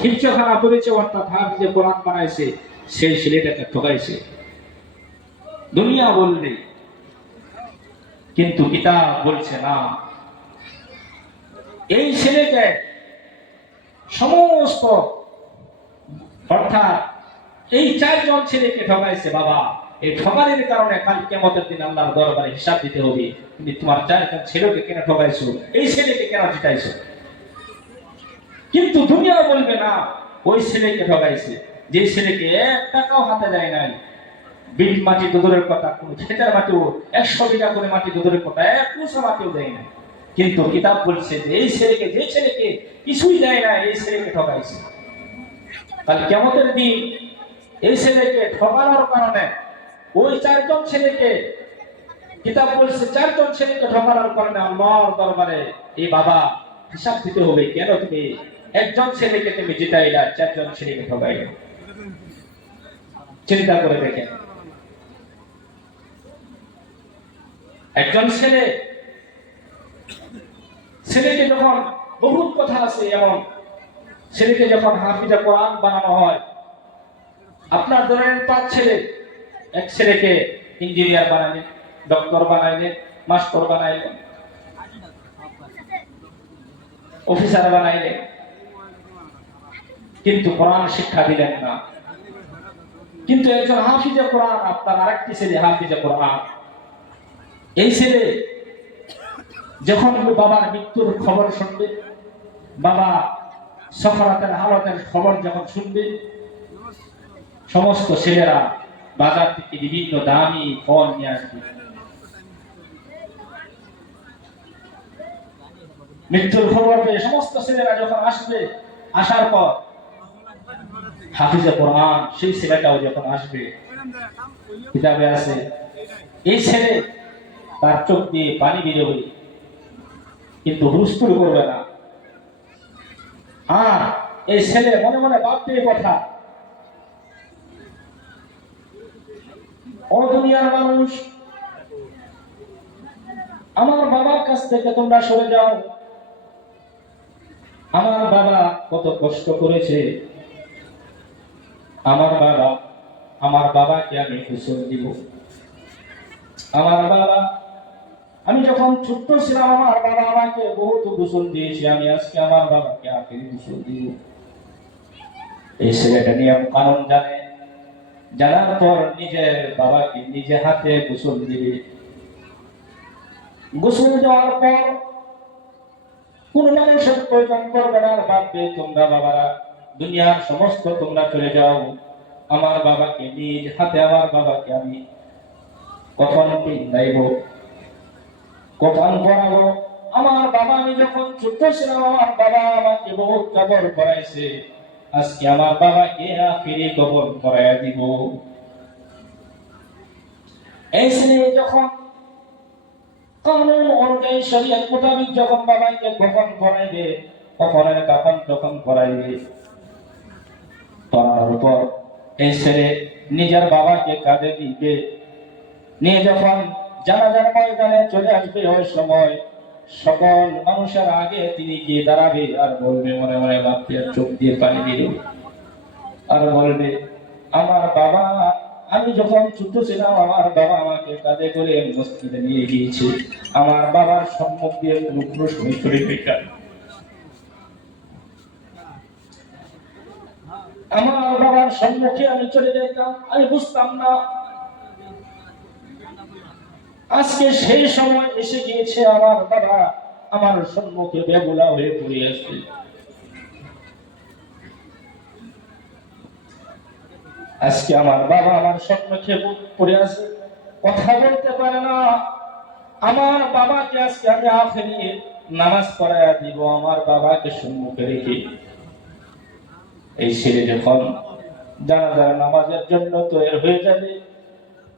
হিফজখানা করেছে, অর্থাৎ হাফিজে কোরআন বানাইছে, সেই ছেলেটাকে ঠকাইছে। দুনিয়া বললে, কিন্তু কিতাব বলছে না। এই ছেলেকে সমস্ত, অর্থাৎ এই চারজন ছেলেকে ঠকাইছে বাবা। এই ঠকানোর কারণে কাল কিয়ামতের দিন আল্লাহর দরবারে হিসাব দিতে হবে। তুমি তোমার চারজন ছেলেকে কেন ঠকাইছো, এই ছেলেকে কেন জিতাইছো? কিন্তু দুনিয়া বলবে না, ওই ছেলেকে ঠকাইছে, যে ছেলেকে 1 টাকাও হাতে দেয় নাই। বিল মাটি দূরের কথা, কোন ক্ষেতের মাটিও 100 বিঘা করে মাটি দূরের কথা, 1 কুসা মাটিও দেয় না। কিন্তু কিতাব বলছে যে এই ছেলেকে, যে ছেলেকে কিছুই দেয় না, এই ছেলেকে ঠকাইছে। কাল কিয়ামতের দিন এই ছেলেকে ঠকানোর কারণে ওই চারজন ছেলেকে, কিতাব বলছে 4জন ছেলেকে ঠকানোর কারণে আল্লাহর দরবারে এই বাবা হিসাব দিতে হবে। কেন তুমি একজন ছেলেকে তুমি জিতাইলা, 4জন ছেলেকে ঠকাইলা? চিন্তা করে দেখেন। একজন ছেলেকে যখন, বহুত কথা আছে, এবং ছেলেকে যখন হাফিজে কোরআন বানানো হয়, আপনার ধরেন 5 ছেলে, এক ছেলেকে ইঞ্জিনিয়ার বানাইলেন, ডক্টর বানাইলেন, মাস্টার বানাইলেন, অফিসার বানাইলেন, কিন্তু কোরআন শিক্ষা দিলেন না। কিন্তু একজন হাফিজে কোরআন, আপনার আরেকটি ছেলে হাফিজে কোরআন, এই ছেলে যখন বাবার মৃত্যুর খবর শুনবে, বাবা সফরাতের হালতের খবর যখন শুনবে, সমস্ত ছেলেরা বাজার থেকে বিভিন্ন দামি ফল নিয়ে আসবে। মৃত্যুর খবর পেয়ে সমস্ত ছেলেরা যখন আসবে, আসার পর হাফিজে কোরআন সেই ছেলেটাও যখন আসবে, কিতাবে আছে এই ছেলে, তার চোখ দিয়ে পানি বেরোবে, কিন্তু হুস্তুর করবে না। আর এই ছেলে মনে মনে ভাববে কথা, ও দুনিয়ার মানুষ, আমার বাবার কাছ থেকে তোমরা সরে যাও। আমার বাবা কত কষ্ট করেছে, আমার বাবাকে আমি গোসল দিব। আমার বাবা, আমি যখন ছোট্ট ছিলাম, আমার বাবা আমাকে বহুত গোসল দিয়েছে, আমি আজকে আমার বাবাকে আখেরি গোসল দিব। এই ছেলেটা নিয়ম কানুন জানে, জানার পর নিজের বাবাকে নিজে হাতে গোসল দিবে। গোসল দেওয়ার পর কোন মানুষের প্রয়োজন করবে না, ভাববে তোমরা বাবারা দুনিয়ার সমস্ত তোমরা চলে যাও, আমার বাবাকে নিজ হাতে, আমার বাবাকে আমি কফন পিন্দাইব, কফন পরাবো। আমার বাবা, আমি যখন ছোট ছিলাম, আমার বাবা আমাকে বহুত কবর করাইছে, আজকে আমার বাবাকে আখেরি কবর করাইয়া দিব। এই ছেলে যখন কানুন অনুযায়ী শরীয়ত মোতাবেক যখন বাবাকে কফন করাইবে, কফনের কাফন যখন করাইবে, পরার উপর এই ছেলে নিজের বাবাকে কাঁধে দিবে, নিয়ে যখন জানাজার ময়দানে চলে আসবে, ওই সময় সকল মানুষের আগে তিনি গিয়ে দাঁড়াবে, আর বলবে, মনে মনে ভাববে, চোখ দিয়ে পানি বেরোবে, আর বলবে, আমার বাবা, আমি যখন ছোট ছিলাম, আমার বাবা আমাকে কাঁধে করে মসজিদে নিয়ে গিয়েছে, আমার বাবার সম্মুখ দিয়ে কোনো প্রশ্ন শরীফে আমার বাবার সম্মুখে আমি চলে যেতাম, আমি বুঝতাম না। আজকে সেই সময় এসে গিয়েছে, আমার বাবা আমার সম্মুখে বেগুলা হয়ে পড়ে আসবে। আজকে আমার বাবা আমার সম্মুখে পড়ে আছে, কথা বলতে পারে না। আমার বাবাকে আজকে আমি আখেরি নামাজ পড়াইয়া দিব, আমার বাবাকে সম্মুখে রেখে। এই ছেলে যখন জানাজার নামাজের জন্য তৈরি হয়ে যাবে,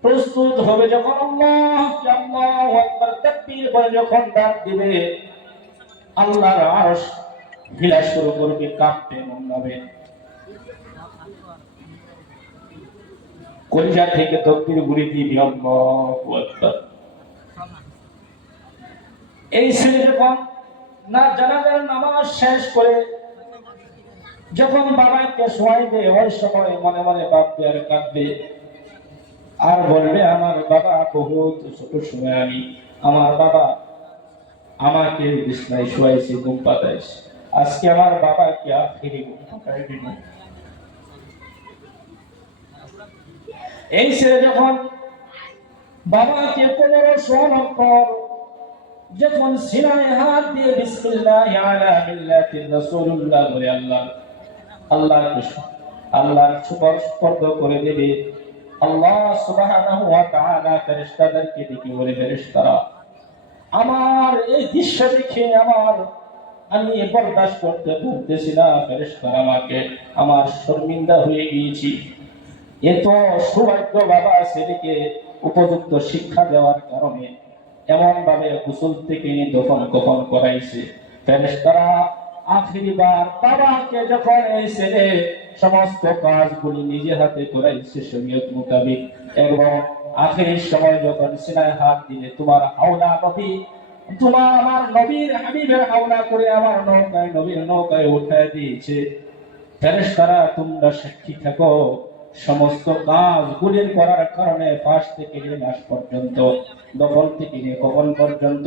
প্রস্তুত হবে, যখন আল্লাহু আকবার তাকবীর বলে যখন ডাক দিবে, আল্লাহর আরশ হিলা শুরু করবে, কাঁপতে মন হবে। কলিজা থেকে তকবীর গুলি দিবি, আল্লাহু আকবার। এই ছেলে যখন না জানাজার নামাজ শেষ করে যখন বাবাকে শোয়াইবে ওই সময় মনে মনে ভাববে আর কাঁদবে আর বলবে আমার বাবা বহুত ছোট সময় আমি আমার বাবা আমাকে বিছনায় শোয়াইছে ঘুম পাতাইছে আজকে আমার বাবাকে আখেরি ঘুম পাতাই দিল। এই ছেলে যখন বাবাকে 15 শোয়ানোর পর যখন সিনায় হাত দিয়ে বিসমিল্লাহ আলা মিল্লাতির রাসূলুল্লাহ বলে আল্লাহর সুপর্দ করে দেবে। আল্লাহ সুবহানাহু ওয়া তাআলা ফেরেশতাদেরকে ডেকে বলে ফেরেশতারা আমার এই দৃশ্য দেখে আমি বরদাস্ত করতে পারতেছি না, ফেরেশতারা আমাকে আমার শর্মিন্দা হয়ে গিয়েছি। এত সৌভাগ্য বাবা ছেলেকে উপযুক্ত শিক্ষা দেওয়ার কারণে এমন ভাবে গোসল থেকে দফন কফন করাইছে। ফেরেশতারা আখিরবার বাবাকে যখন এই ছেলে সমস্ত কাজগুলি নিজে হাতে করাইছে শরীয়ত মোতাবেক এবং আখিরের সময় যখন সিনায় হাত দিলে তোমার হাওলা নবী তোমার আমার নবীর হাবিবের হাওলা করে আমার নৌকায় নবীর নৌকায় উঠায় দিয়েছে। ফেরেশতারা তোমরা সাক্ষী থাকো সমস্ত কাজগুলির করার কারণে ফাঁস থেকে নিয়ে লাশ পর্যন্ত দফন থেকে নিয়ে কফন পর্যন্ত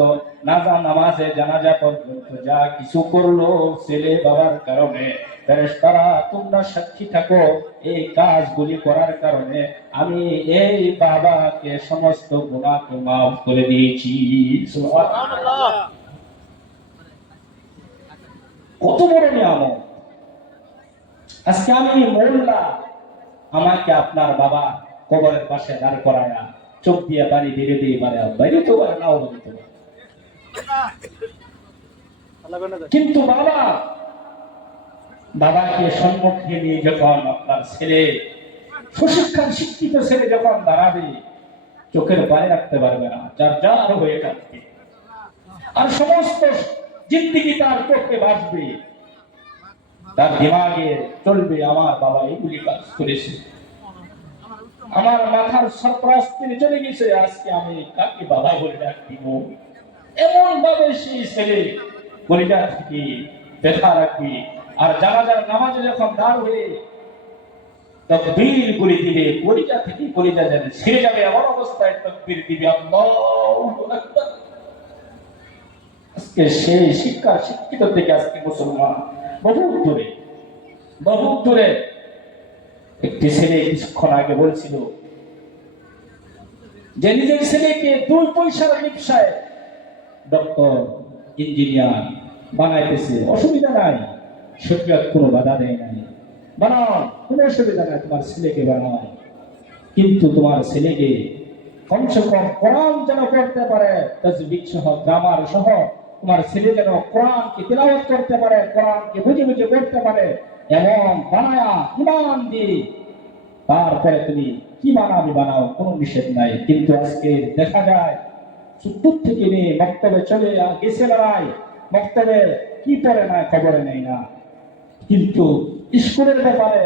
নামাজে জানাজা পর্যন্ত যা কিছু করলো ছেলে বাবার কারণে ফেরেশতারা তোমরা সাক্ষী থাকো এই কাজগুলি করার কারণে আমি এই বাবাকে সমস্ত গুনাহকে মাফ করে দিয়েছি। সুবহানাল্লাহ। কত বড় নিয়ামত! আজকে আমি মোল্লা আমাকে আপনার বাবা কবরের পাশে দাঁড় করায়া চোখ দিয়ে পানি বেরিয়ে দিয়ে পারে বাইরে তো পারে নাও বলতে পারে, কিন্তু বাবাকে সম্মুখে নিয়ে যখন আপনার ছেলে সুশিক্ষার শিক্ষিত ছেলে যখন দাঁড়াবে চোখের পানি রাখতে পারবে না, যার যার হয়ে কাঁদবে আর সমস্ত জিন্দেগি তার চোখে ভাসবে, তার দিমাগে চলবে আমার বাবা এগুলি কাজ করেছে, আমার মাথার সরপ্রাস তিনি চলে গেছে, আজকে আমি কাকে বাবা বলে ডাক দিব। এমন ভাবে সেই ছেলে কলিজা থেকে ব্যথা রাখবে আর জানাজার নামাজে যখন দাঁড় হয়ে তাকবীর গুলি দিবে কলিজা থেকে কলিজা যাবে ছিঁড়ে যাবে এমন অবস্থায় তাকবীর দিবে আল্লাহু আকবার। আজকে সেই শিক্ষিত থেকে আজকে মুসলমান বহু দূরে একটি ছেলে কিছুক্ষণ আগে বলছিল যে নিজের ছেলেকে 2 পয়সার ব্যবসায় ডক্টর ইঞ্জিনিয়ার বানাইতেছে, অসুবিধা নাই, শরীয়ত কোনো বাধা দেয় নাই, বানাও, কোনো অসুবিধা নাই, তোমার ছেলেকে বানাও, কিন্তু তোমার ছেলেকে কমসে কম কোরআন যেন পড়তে পারে, তাজবিদ সহ গ্রামার সহ তোমার ছেলে যেন কোরআনকে তিলাওয়াত করতে পারে, কোরআনকে বুঝে বুঝে পড়তে পারে, এমন বানায়া ইমান দিয়ে তারপরে তুমি কি বানাবি বানাও, কোনো নিষেধ নাই। কিন্তু আজকে দেখা যায় চুট্টুর থেকে নিয়ে মক্তবে চলে গেছে লড়াই, মক্তবে কি পড়ে না খবরে নেই না, কিন্তু স্কুলের ব্যাপারে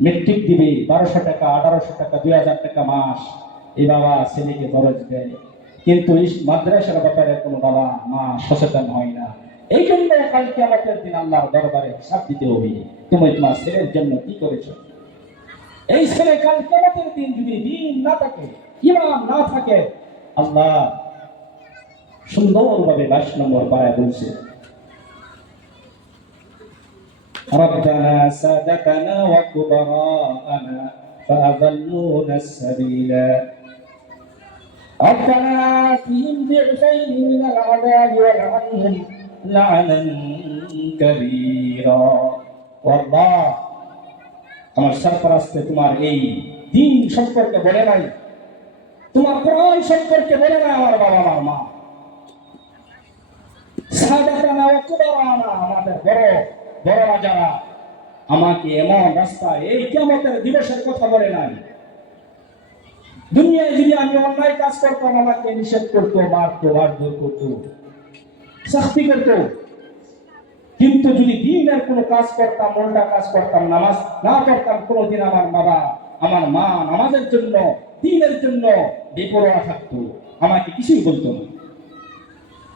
মেট্রিক দিবে 1200 টাকা 1800 টাকা 2000 টাকা মাস, এই বাবা ছেলেকে খরচ দেয়, কিন্তু মাদ্রাসার ব্যাপারে কোনো বাবা মা সচেতন হয় না। এই জন্য কাল কিয়ামতের দিন আল্লাহর দরবারে হিসাব দিতে হবে, তুমি তোমার ছেলের জন্য কি করেছো। এই ছেলে কাল কিয়ামতের দিন যদি দিন না থাকে, ঈমান না থাকে, আল্লাহ সুন্দরভাবে 22 নম্বর পারায় বলছে ربنا سادتنا وكبراءنا فأضلونا السبيلا ربنا آتهم ضعفين من العذاب والعنهم لعنا كبيرا। والله আমার সরপরাস্তে তোমার এই দিন সম্পর্কে বলে নাই, তোমার কোরআন সম্পর্কে বলে নাই আমার বাবা আমার মা, সাদাতানা ওয়া কুবরানা আমাদের বড় যারা আমাকে এমন রাস্তায় এই কিয়ামতের দিবসের কথা বলে নাই। দুনিয়ায় যদি আমি অন্যায় কাজ করতাম আমাকে নিষেধ করতো, মারতো, মারধর করতো, শাস্তি করতো, কিন্তু যদি দিনের কোনো কাজ করতাম, উল্টা কাজ করতাম, নামাজ না পড়তাম, কোনোদিন আমার বাবা আমার মা নামাজের জন্য দিনের জন্য বেপরোয়া থাকতো, আমাকে কিছুই বলতো না।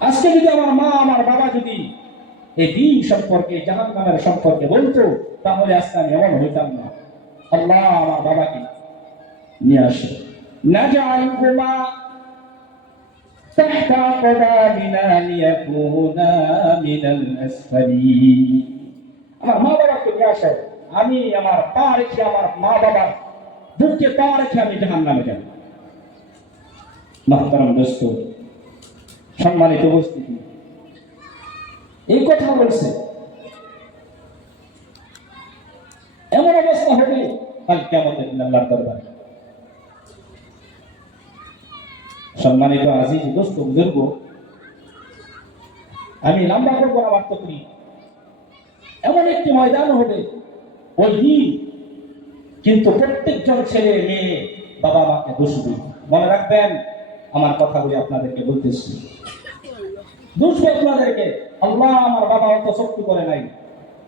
আজকে যদি আমার মা আমার বাবা যদি এই দিন সম্পর্কে, জাহান্নামের সম্পর্কে বলতো, তাহলে আজকে আমি এমন হইতাম না। আল্লাহ আমার বাবাকে নিয়ে আসো। নাজআলহুমা তাহতা আকদামিনা লিয়াকুনা মিনাল আসফালিন। আমার মা বাবাকে নিয়ে আসো, আমি আমার পা রেখে, আমার মা বাবার বুকে পা রেখে আমি জাহান্নামে যাব। মুহতারাম দোস্ত, সম্মানিত উপস্থিতি, এই কথা বলছে, এমন অবস্থা হবে কাল কিয়ামতের দিন আল্লাহর দরবারে। সম্মানিত আজিজ দোস্ত বুজুর্গ, আমি লম্বা করবো না, বার্তা করি, এমন একটি ময়দান হবে ওই দিন, কিন্তু প্রত্যেকজন ছেলে মেয়ে বাবা মাকে দোষ দিবে। মনে রাখবেন, আমার কথাগুলি আপনাদেরকে বলতেছি, দুষবে আপনাদেরকে। আল্লাহ আমার বাবা অত শক্তি করে নাই,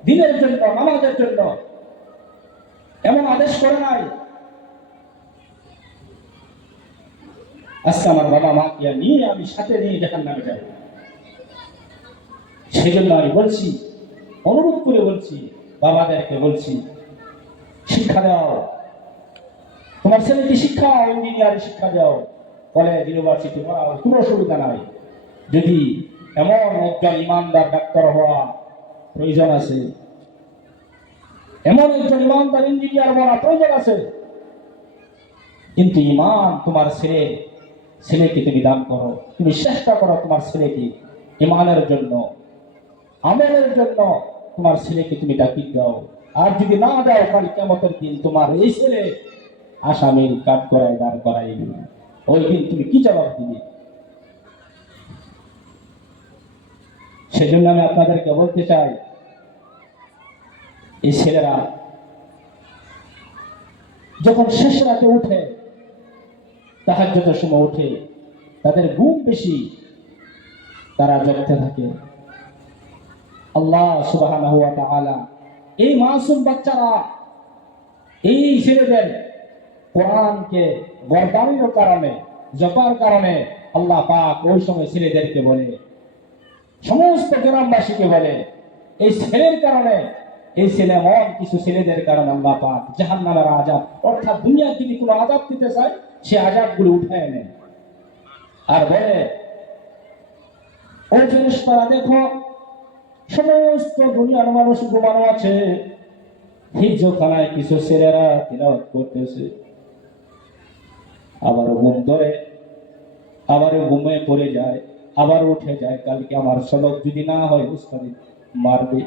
দিনের জন্য, নামাজের জন্য এমন আদেশ করে নাই। আজকে আমার বাবা মাকে নিয়ে আমি সাথে নিয়ে জাহান্নামে যাব। সেই জন্য আমি বলছি, অনুরোধ করে বলছি, বাবাদেরকে বলছি, শিক্ষা দাও, তোমার ছেলেকে শিক্ষা, ইঞ্জিনিয়ারিং শিক্ষা দাও, কলেজ ইউনিভার্সিটি পড়াও, কোনো অসুবিধা নাই। যদি এমন একজন ইমানদার ডাক্তার হওয়া প্রয়োজন আছে, এমন একজন ইমানদার ইঞ্জিনিয়ার হওয়া প্রয়োজন আছে, কিন্তু ইমান তোমার ছেলেকে তুমি দান করো, তুমি চেষ্টা করো তোমার ছেলেকে ইমানের জন্য, আমলের জন্য তোমার ছেলেকে তুমি তাকিদ দাও। আর যদি না দাও, কাল কিয়ামতের দিন তোমার এই ছেলে আসামির কাঠ করায় দাঁড় করাইবে। ওই দিন তুমি কি জবাব দিবে? সেজন্য আমি আপনাদেরকে বলতে চাই, এই ছেলেরা যখন শেষ রাতে উঠে, তাহাজ্জুদের সময় উঠে, তাদের ঘুম বেশি, তারা জাগতে থাকে। আল্লাহ সুবহানাহু ওয়া তাআলা এই মাসুম বাচ্চারা, এই ছেলেদের কোরআনকে বরদানির কারণে, জপার কারণে আল্লাহ পাক ওই সময় ছেলেদেরকে বলে, সমস্ত গ্রামবাসীকে বলে, এই ছেলের কারণে, এই ছেলে এমন কিছু ছেলেদের কারণে আল্লাহ পাক জাহান্নামের আযাব, অর্থাৎ দুনিয়ার যদি কোনো আযাব দিতে চায়, সে আযাবগুলো উঠায় নেয় আর বলে, ও ফেরেশতারা দেখো, সমস্ত দুনিয়ার মানুষ ঘুমানো আছে, হিজখানায় কিছু ছেলেরা তিলাওয়াত করতেছে, আবার ঘুম ধরে, আবার ঘুমে পড়ে যায়, আবার উঠে যায়, কালকে আমার সলক যদি না হয় উস্তাদি মারবে।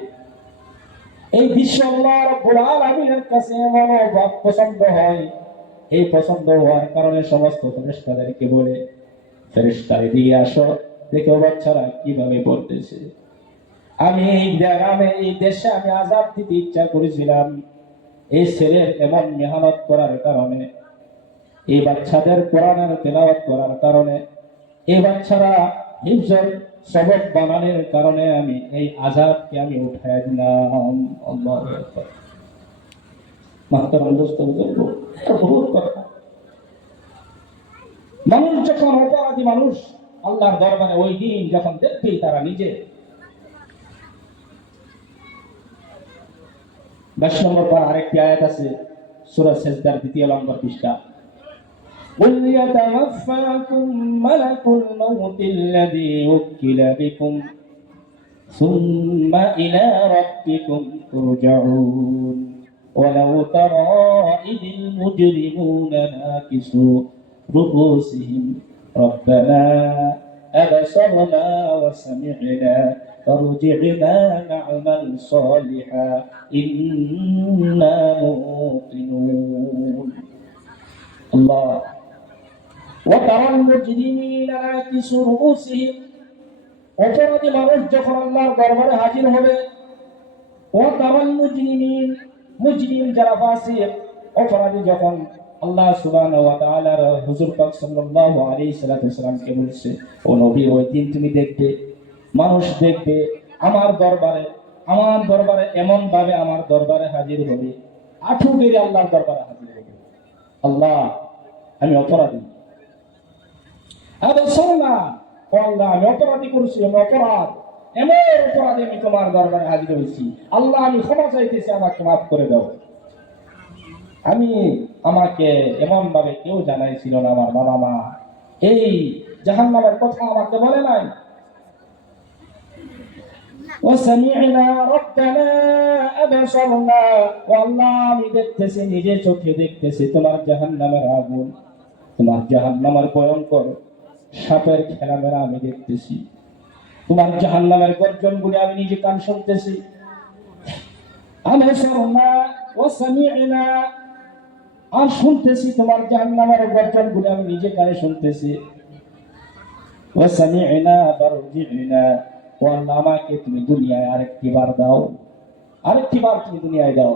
এই দৃশ্য আল্লাহ রাব্বুল আলামিনের কাছে এমন পছন্দ হয়, এই পছন্দ হওয়ার কারণে সমস্ত ফেরেশতাদেরকে বলে, ফেরেশতা এদিকে আসো, দেখো বাচ্চারা কিভাবে পড়তেছে। আমি এই গ্রামে, এই দেশে আমি আযাব দিতে ইচ্ছা করেছিলাম, এই ছেলের এমন মেহনত করার কারণে, এই বাচ্চাদের কোরআনের তেলাওয়াত করার কারণে, এই বাচ্চারা হিফজের সবক বানানোর কারণে আমি এই আযাবকে আমি উঠায় দিলাম। আল্লাহু আকবার। মাহতারাম দোস্ত বুজুর্গ, বহুত কথা। মানুষ যখন অপরাধী মানুষ আল্লাহর দরবারে ওই দিন যখন দেখবে, তারা নিজে 22 নম্বর পর আরেকটি আয়াত আছে সূরা সাজদার 2 নম্বর পৃষ্ঠা, قل يتوفاكم ملك الموت الذي وكل بكم ثم إلى ربكم ترجعون ولو ترى إذ المجرمون ناكسوا رؤوسهم ربنا أبصرنا وسمعنا فارجعنا نعمل صالحا إنا موقنون الله وترى المجرمين ناكسوا رؤوسهم অপরাধী মানুষ যখন আল্লাহর দরবারে হাজির হবে, ওয়াতারাল মুজরিমিন, মুজরিম যারা ফাসিক অপরাধী যখন আল্লাহ সুবহানাহু ওয়া তাআলার হুজুর পাক সাল্লাল্লাহু আলাইহি সাল্লামকে বলছে, ও নবী ওই দিন তুমি দেখবে, মানুষ দেখবে আমার দরবারে এমন ভাবে আমার দরবারে হাজির হবে, আঠু গেড়ে আল্লাহর দরবারে হাজির হবে, আল্লাহ আমি অপরাধী, আবসারনা, ও আল্লাহ আমি অপরাধী করেছি, আমি অপরাধ, এমন অপরাধে আমি তোমার দরবারে হাজির হয়েছি, আল্লাহ আমি ক্ষমা চাইতেছি, আমাকে মাফ করে দাও। আমাকে এমন ভাবে কেউ জানাইছিল না, আমার বাবা মা এই জাহান্নামের কথা আমাকে বলে নাই। وسمعنا ربنا أبصرنا والله আমি দেখতেছি, নিজে চোখে দেখতেছি তোমার জাহান্নামের আগুন, তোমার জাহান্নামের ভয়ঙ্কর সাপের খেলামেলা আমি দেখতেছি, তোমার জাহান্নামের গর্জনগুলি আমি নিজে কান শুনতেছি। আবসরনা ওয়া সামি'না, আর শুনতেছি তোমার জাহান্নামের গর্জনগুলি আমি নিজে কানে শুনতেছি। ওয়া সামি'না ফারজি'না, ও আল্লাহ আমাকে তুমি দুনিয়ায় আরেকটি বার দাও, আরেকটি বার তুমি দুনিয়ায় দাও।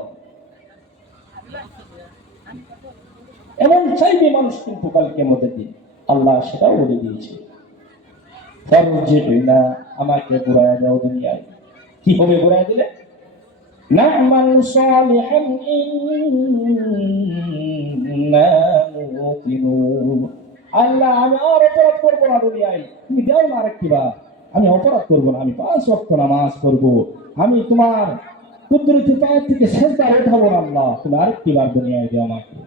এমন চাইবে মানুষ কিন্তু কাল কিয়ামতের দিন, আল্লাহ সেটাও বলে দিয়েছে, ফারজি'না, আমাকে ঘুরায় দাও দুনিয়ায়। কি হবে ঘুরায় দিলে? না'মাল সালিহান ইন্না মুকিনুন, আল্লাহ আমি আর অপরাধ করবো না দুনিয়ায়, তুমি দাও না আরেকটি বার, আমি অপরাধ করবো না, আমি 5 ওয়াক্ত নামাজ পড়বো, আমি তোমার কুদরতি পায়ের থেকে সেজদা উঠাবো না, আল্লাহ তুমি আরেকটি বার দুনিয়ায় দাও আমাকে।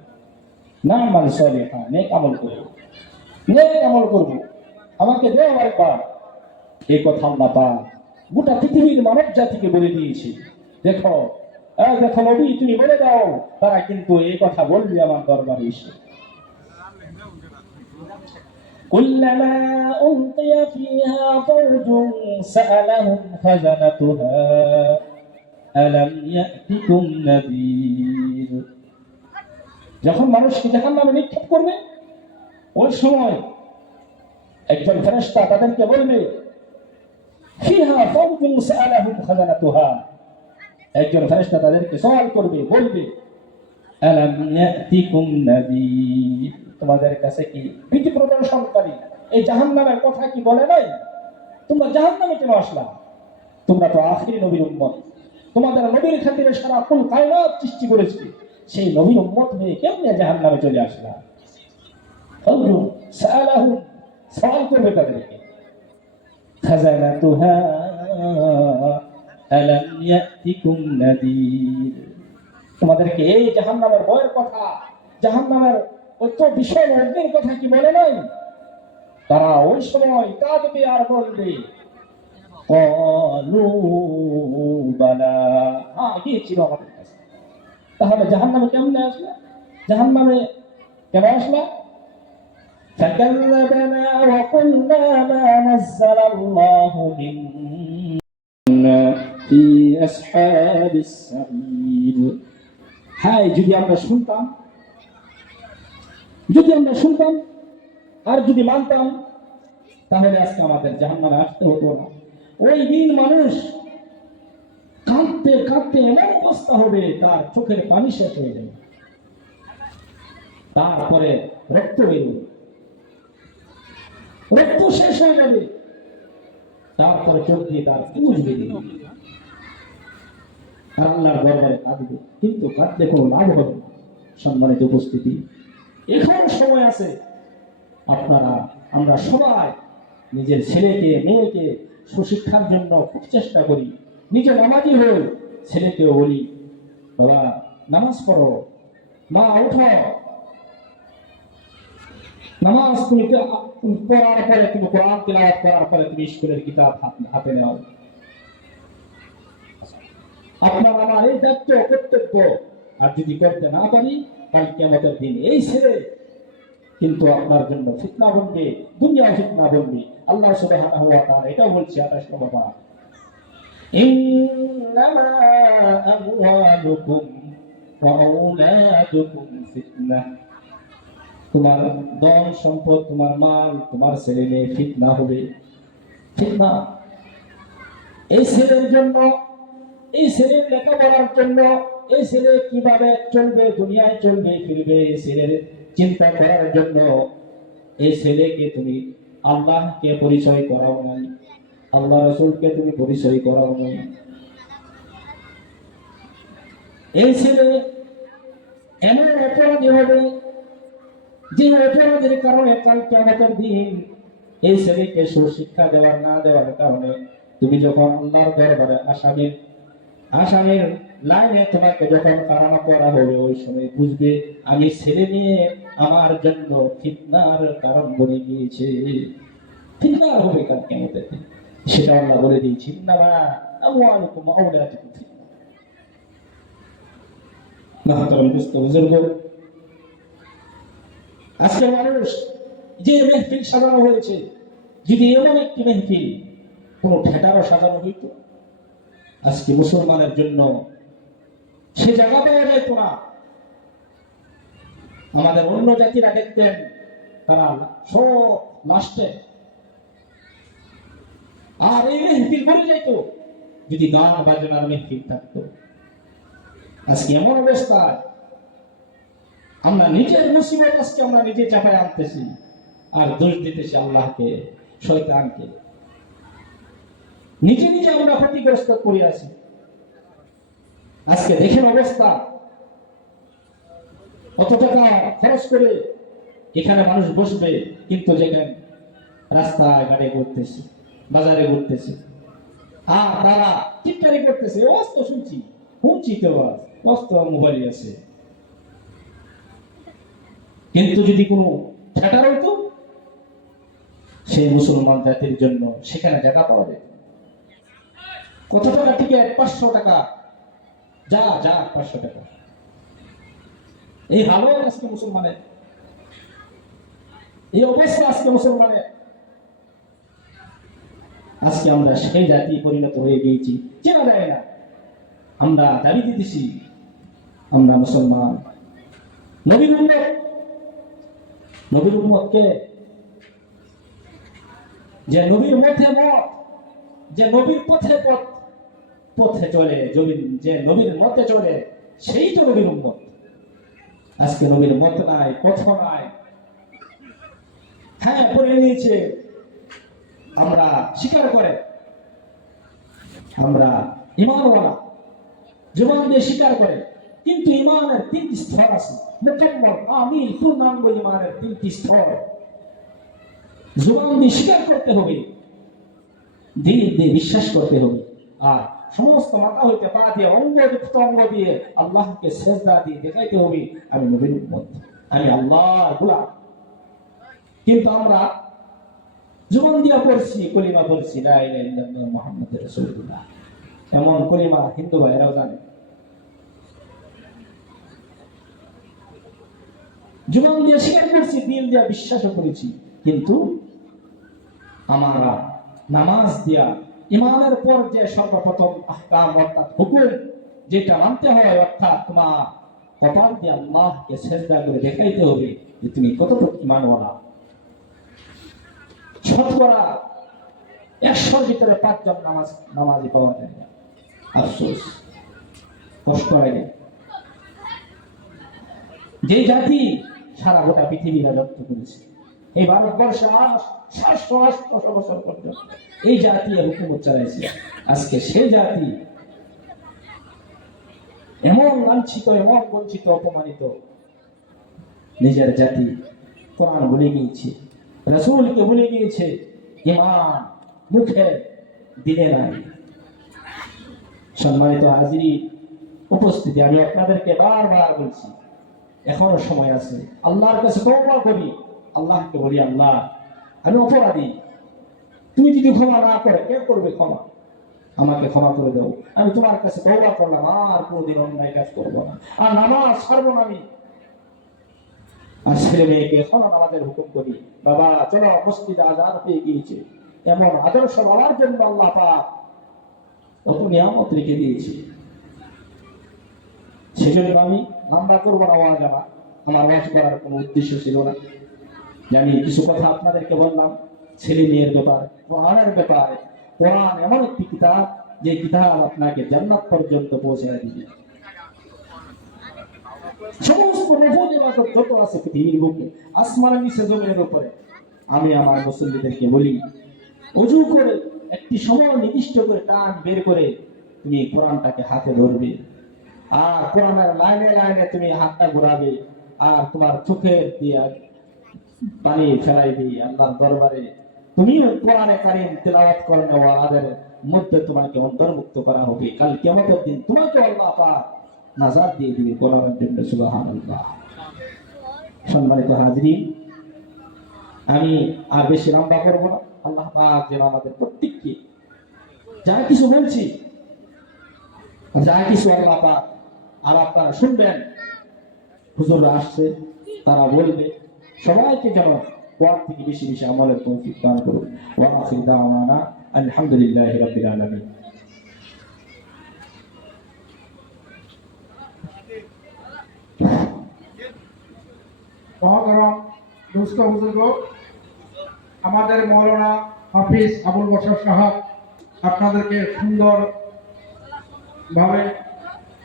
না'মাল সালিহান, নেক আমল করবো, নেক আমল করবো, আমাকে দাও আরেকবার। এই কথা আল্লাহ পাক গোটা পৃথিবীর মানব জাতিকে বলে দিয়েছে। দেখো দেখো নবী তুমি বলে দাও, তারা কিন্তু এই কথা বলবে আমার দরবারে এসে। কুল্লামা উলকিয়া ফিহা ফাওজুন সাআলাহুম খাজানাতুহা আলাম ইয়াতিকুম নাযীর, যখন মানুষকে জাহান্নামে নিক্ষেপ করবে ওই সময় একজন ফেরেশতা তাদেরকে বলবে, ফিহা ফাওজুন সাআলাহুম খাজানাতুহা, একজন ফেরেশতা তাদেরকে সওয়াল করবে, বলবে আলাম ইয়াতিকুম নাযীর, তোমাদের কাছে কি ভীতি প্রদর্শনকারী এই জাহান্নামের কথা কি বলে নাই? তোমরা জাহান্নামে কেন আসলা? তোমরা তো আখিরি নবীর উম্মত, তোমাদের নবীর খাতিরে সারা কুল কায়নাত সৃষ্টি করেছে, সেই নবীর উম্মত হয়ে কেমনে জাহান্নামে চলে আসলা? ফাওজুন সাআলাহুম, সওয়াল করবে তাদেরকে, খাজানাতুহা আলাম ইয়াতিকুম নাযীর, তোমাদেরকে এই জাহান্নামের ভয়ের কথা, জাহান্নামের কত বিষয় অগ্নির কথা কি বলে নাই? তারা ওই সময় কাঁদবে আর বলবে, ক্বালু বালা, হ্যাঁ গিয়েছিল আমাদের কাছে। তাহলে জাহান্নামে কেমনে আসলা? জাহান্নামে কেন আসলা? فكذبنا وقلنا ما نزل الله من في أصحاب السعير, হায় যদি আমরা শুনতাম, যদি আমরা শুনতাম আর যদি মানতাম, তাহলে আজকে আমাদের জাহান্নামে আসতে হতো না। ওই দিন মানুষ কাঁদতে কাঁদতে এমন অবস্থা হবে, তার চোখের পানি শেষ হয়ে যাবে, তারপরে রক্ত বেরোবে, রক্ত শেষ হয়ে যাবে, তারপরে চোখ দিয়ে তার পুঁজ বেরিয়ে আর আল্লাহর দরবারে কাঁদবে, কিন্তু কাঁদতে কোনো লাভ হবে না। সম্মানিত উপস্থিতি, এখন সময় আছে, আপনারা আমরা সবাই নিজের ছেলেকে মেয়েকে সুশিক্ষার জন্য খুব চেষ্টা করি, নিজে নামাজি হই, ছেলেকেও বলি বাবা নামাজ পড়ো, মা উঠো, নামাজ তুমি পড়ার পরে, তুমি কোরআন তিলাওয়াত করার পরে তুমি স্কুলের কিতাব হাতে নাও। আপনার আমার এই দায়িত্ব কর্তব্য, আর যদি করতে না পারি কাল কিয়ামতের দিন এই ছেলে কিন্তু আপনার জন্য ফিতনা বনবে, দুনিয়া ফিতনা বনবে। আল্লাহ সুবহানাহু ওয়া তাআলা এটাও বলছে 28 নম্বর পারা, ইন্নামা আমওয়ালুকুম ওয়া আওলাদুকুম ফিতনাহ, তোমার ধন সম্পদ, তোমার মাল, তোমার ছেলে মেয়ে ফিতনা হবে, ফিতনা। এই ছেলের জন্য, এই ছেলের লেখাপড়ার জন্য, এই ছেলে কিভাবে চলবে, দুনিয়ায় চলবে ফিরবে, এই ছেলের চিন্তা করার জন্য এই ছেলেকে তুমি আল্লাহকে পরিচয় করাও নাই, আল্লাহ রাসূলকে তুমি পরিচয় করাও নাই। এই ছেলে এমন অপরাধী হবে যে অপরাধের কারণে কাল কিয়ামতের দিন এই ছেলেকে সুশিক্ষা দেওয়ার না দেওয়ার কারণে তুমি যখন আল্লাহর দরবারে আসামির লাইনে তোমাকে যখন কারানা করা হবে, ওই সময় বুঝবে আমি ছেলে নিয়ে আমার জন্য ফিতনার কারণ বনে গিয়েছে। ফিতনা হবে কাল কিয়ামতের দিন, সেটা আল্লাহ বলে দিয়েছি। ইন্নামা আমওয়ালুকুম ওয়া আওলাদুকুম ফিতনা। মহতরম দোস্ত বুজুর্গ, আজকে মানুষ যে মেহফিল সাজানো হয়েছে, যদি এমন একটি মেহফিল কোন ঠেকারও সাজানো হইতো, আজকে মুসলমানের জন্য সে জায়গা পাওয়া যেত না। আমাদের অন্য জাতিরা দেখতেন তারা সব লাস্টে, আর এই মেহফিল করে যাইত যদি গান বাজনার মেহফিল থাকতো। আজকে এমন অবস্থায় আমরা নিজের মুসিবত আজকে আমরা নিজে চাপায় আনতেছি, আর দোষ দিতেছি আল্লাহকে, শয়তানকে। নিজে নিজে আমরা ক্ষতিগ্রস্ত করে আছি। আজকে দেখেন অবস্থা, কত টাকা খরচ করে এখানে মানুষ বসবে, কিন্তু যেখানে রাস্তায় গাড়ি ঘুরতেছে, বাজারে ঘুরতেছে, আর তারা টিটকারি করতেছে। অস্ত শুনছি তো অস্ত মোবাইল আছে, কিন্তু যদি কোনো থিয়েটার হইতো সেই মুসলমান জাতির জন্য সেখানে জায়গা পাওয়া যায়। কত টাকা টিকিট? 500 টাকা। যা 500 টাকা। এই হালো আজকে মুসলমানের, এই অবস্থা আজকে মুসলমানের। আজকে আমরা সেই জাতি পরিণত হয়ে গিয়েছি, চেনা যায় না। আমরা দাবি দিতেছি আমরা মুসলমান। নবীর উম্মত কে? যে নবীর মধ্যে মত, যে নবীর পথে চলে, যে নবীর মতে চলে, সেই তো নবীর উম্মত। আজকে নবীর মত নাই, পথ নাই। হ্যাঁ, পড়ে নিয়েছে, আমরা স্বীকার করে, আমরা ঈমানওয়ালা, জবান দিয়ে স্বীকার করে, কিন্তু ঈমানের 3টি স্তর আছে। মুকাম্মল আমিন পূর্ণাঙ্গ ঈমানের 3টি স্তর। জবান দিয়ে স্বীকার করতে হবে, দিল দিয়ে বিশ্বাস করতে হবে, আর সমস্ত মাথা হইতে পা দিয়ে অঙ্গ দিয়ে আল্লাহকে সেজদা দিয়ে দেখাইতে হবে আমি নবীর উম্মত, আমি আল্লাহর গোলাম। কিন্তু আমরা জীবন দিয়া পড়ছি, কলিমা পড়ছি লা ইলাহা ইল্লাল্লাহ মুহাম্মাদুর রাসূলুল্লাহ, এমন কলিমা হিন্দু ভাইরাও জানে। জীবন দিয়ে স্বীকার করছি, দিল দিয়ে বিশ্বাসও করেছি, কিন্তু আমরা নামাজ দিয়া ইমানের পর যে সর্বপ্রথম আহকাম অর্থাৎ হুকুম যেটা মানতে হয়, অর্থাৎ তোমার কপাল দিয়ে আল্লাহকে সেজদা করে দেখাইতে হবে যে তুমি কতটুকু ঈমানওয়ালা। শতকরা 100-র ভিতরে 5 জন নামাজি পাওয়া যায় না। আফসোস, কষ্ট লাগে। যে জাতি সারা গোটা পৃথিবী রাজত্ব করেছে, এই ভারতবর্ষে 700 বছর পর্যন্ত এই জাতি হুকুমত চালাইছে, আজকে সেই জাতি এমন লাঞ্ছিত, এমন বঞ্চিত, অপমানিত। নিজের জাতি কোরআন ভুলে গিয়েছে, রাসূলকে ভুলে গিয়েছে, ঈমান মুখে দিলে নাই। সম্মানিত হাজির উপস্থিতি, আমি আপনাদেরকে বারবার বলছি, এখনো সময় আছে। আল্লাহর কাছে তওবা করি, আল্লাহকে বলি আল্লাহ আমি অপরাধী, তুমি যদি ক্ষমা না করে কে করবে ক্ষমা? আমাকে ক্ষমা করে দাও, আমি তোমার কাছে তওবা করলাম, আর কোনোদিন অন্যায় কাজ করবো না, আর নামাজ ছাড়বো না আমি। আর ছেলে মেয়েকে এখনো নামাজের হুকুম করি, বাবা চলো মসজিদে আযান হয়ে গিয়েছে। এমন আদর্শ বলার জন্য আল্লাহ পাক কত নিয়ামত রেখে দিয়েছে। সেজন্য আমি লম্বা করবো না ওয়াজ, আমার ওয়াজ করার কোনো উদ্দেশ্য ছিল না। জানি কিছু কথা আপনাদেরকে বললাম ছেলে মেয়ের ব্যাপারে, কোরআনের ব্যাপারে। কোরআন এমন একটি কিতাব, যে কিতাব আপনাকে জান্নাত পর্যন্ত পৌঁছে দিবে। সমস্ত নফল ইবাদত যত আছে পৃথিবীর বুকে, আসমানের নিচে, জমিনের উপরে, আমি আমার মুসল্লিদেরকে বলি ওযু করে একটি সময় নির্দিষ্ট করে টান বের করে তুমি কোরআনটাকে হাতে ধরবে, আর কোরআনের লাইনে লাইনে তুমি হাতটা ঘোরাবে, আর তোমার চোখের দিয়ে পানি ফেলাইবে আল্লাহর দরবারে। তুমিও কোরআনে কারীম তেলাওয়াত করেন ওয়ালাদের মধ্যে তোমাকে অন্তর্ভুক্ত করা হবে। কাল কিয়ামতের দিন তোমাকে আল্লাহ পাক নাজাত দিয়ে দিবে কোরআনের জন্য। সুবহানাল্লাহ। সম্মানিত হাজরিন, আমি আর বেশি লম্বা করবো না। আল্লাহ পাক যেন আমাদের প্রত্যেককে যা কিছু বলছি, যা কিছু আল্লাহ পাক আর আপনারা শুনবেন, হুজুর আসছে তারা বলবে, সবাইকে যেন কোরআন থেকে বেশি বেশি আমলের তৌফিক দান করুন। ওয়া আখিরু দাওয়ানা আলহামদুলিল্লাহি রাব্বিল আলামিন। মহতরম দুস্থ বুজুর্গ, আমাদের মৌলানা হাফিজ আবুল বশর সাহেব আপনাদেরকে সুন্দর ভাবে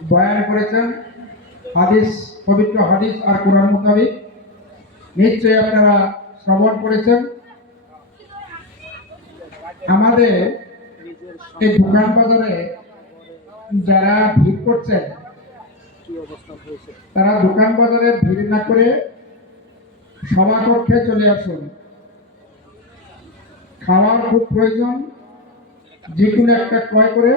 বয়ান করেছেন হাদিস, পবিত্র হাদিস আর কোরআন মোতাবেক। নিশ্চয়ই আপনারা শ্রবণ করেছেন। আমাদের এই দোকান বাজারে যারা ভিড় করছেন, তারা দোকান বাজারে ভিড় না করে সভাকক্ষে চলে আসুন। খাওয়ার খুব প্রয়োজন, যে কোনো একটা ক্রয় করে